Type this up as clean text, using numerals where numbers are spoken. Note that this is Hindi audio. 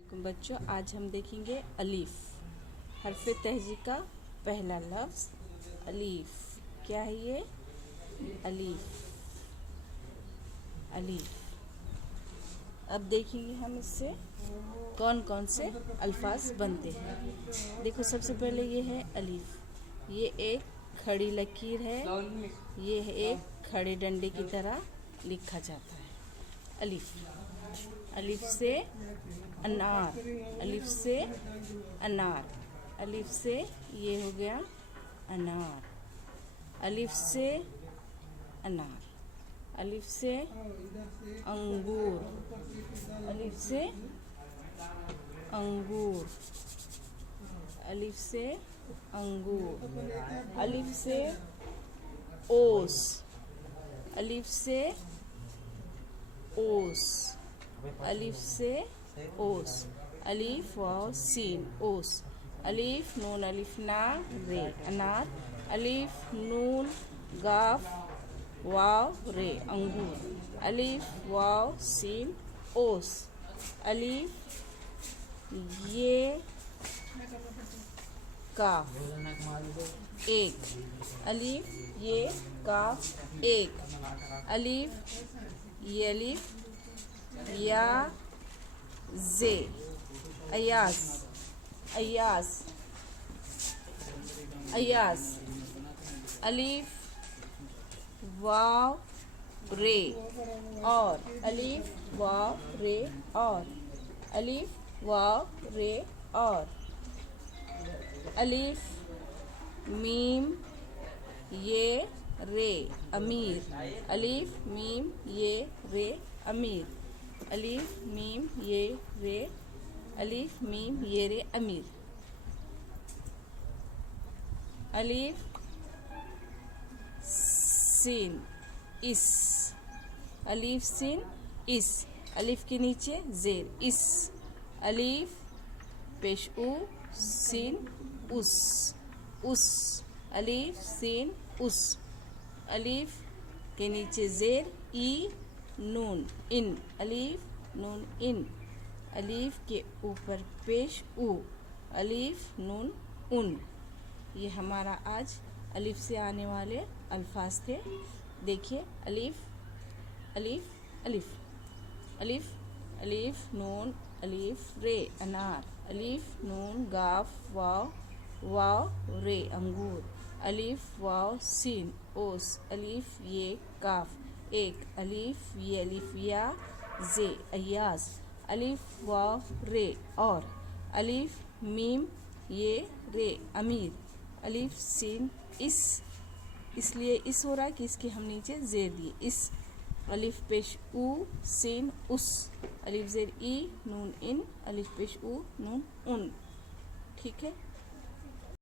बच्चों, आज हम देखेंगे अलीफ। हरफ तहजी का पहला लफ्ज़ अलीफ। क्या है ये? अलीफ। अलीफ। अब देखेंगे हम इससे कौन कौन से अल्फाज बनते हैं। देखो, सबसे पहले ये है अलीफ। ये एक खड़ी लकीर है। ये है एक खड़े डंडे की तरह लिखा जाता है अलीफ। अलीफ से अनार। अलीफ से अनार। अलीफ से ये हो गया अनार। अलीफ से अनार। अलीफ से अंगूर। अलीफ से अंगूर। अलीफ से अंगूर। अलीफ से ओस। अलीफ से ओस। अलीफ से ओस। अलीफ वाव सीन ओस। अलीफ नून अलीफ ना रे अनार। अलीफ नून गाफ वाव रे अंगूर। अलीफ वाव सीन ओस। अलीफ ये काफ एक। अलीफ ये काफ एक। अलीफ ये अलीफ या जे अयास। अयास। अयास। अलीफ वाव रे और। अलीफ वाव रे और। अलीफ वाव रे और। अलीफ मीम ये रे अमीर। अलीफ मीम ये रे अमीर। अलीफ मीम ये रे। अलीफ मीम ये रे अमीर। अलीफ सीन इस। अलीफ सीन इस। अलीफ के नीचे जेर इस। अलीफ पेश उ सीन उस। उस। अलीफ सीन उस। अलीफ के नीचे जेर ई नून इन। अलीफ नून इन। अलीफ के ऊपर पेश उ। अलीफ नून उन। ये हमारा आज अलीफ से आने वाले अल्फाज थे। देखिए, अलीफ अलीफ अलीफ। अलीफ अलीफ नून अलीफ रे अनार। अलीफ नून गाफ वाव वाव रे अंगूर। अलीफ वाव सीन ओस। अलीफ ये काफ एक। अलीफ ये अलीफ या जे अयास। अलीफ वाव रे और। अलीफ मीम ये रे अमीर। अलीफ सीन इस। इसलिए इस हो रहा है कि इसके हम नीचे जेर दिए इस। अलीफ पेश उ सीन उस। अलीफ जेर ई नून इन। अलीफ पेश उ नून उन। ठीक है।